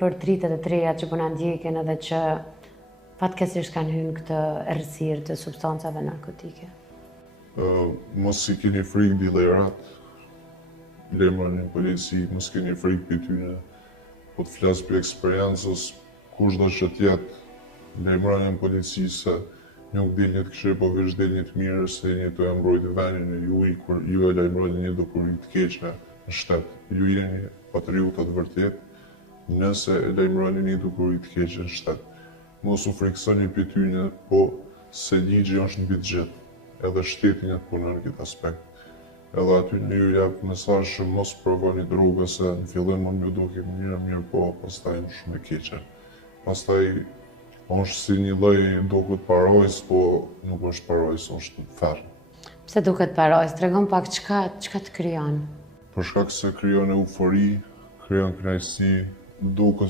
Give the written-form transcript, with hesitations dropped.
për tritet e treja që po na ndjekin edhe që fatkeqësisht kanë hyrë këtë errësirë të substancave narkotike? Mos i keni frikë dilerat, lemrani në polici, mos keni frikë për tyne, po të flas për eksperiencës, kushdo që t'jetë, lemrani në polici se nuk del një të këshirë, po veç del një të mirë, se një të e mbrojtë venin e juj, kur ju e lajmëroni një dukuri të keqe në shtetë. Ju jeni patriotat vërtet, nëse e lajmëroni një dukuri të keqe në shtetë. Mos u friksoni për tyne, po se ligji është në bitë gjithë, edhe shtetin e të punën në këtë aspekt. Edhe aty në ju jep mesazh që mos provoni droga, se në fillim mund m'ju duke mirë, po pastaj në shumë e keqe. Pastaj është si një lloj duket parojs, po nuk është parojs, është ferr. Pse duket parojs? Tregon pak çka të krijon? Për shkak se krijon eufori, krijon kënaqësi, duket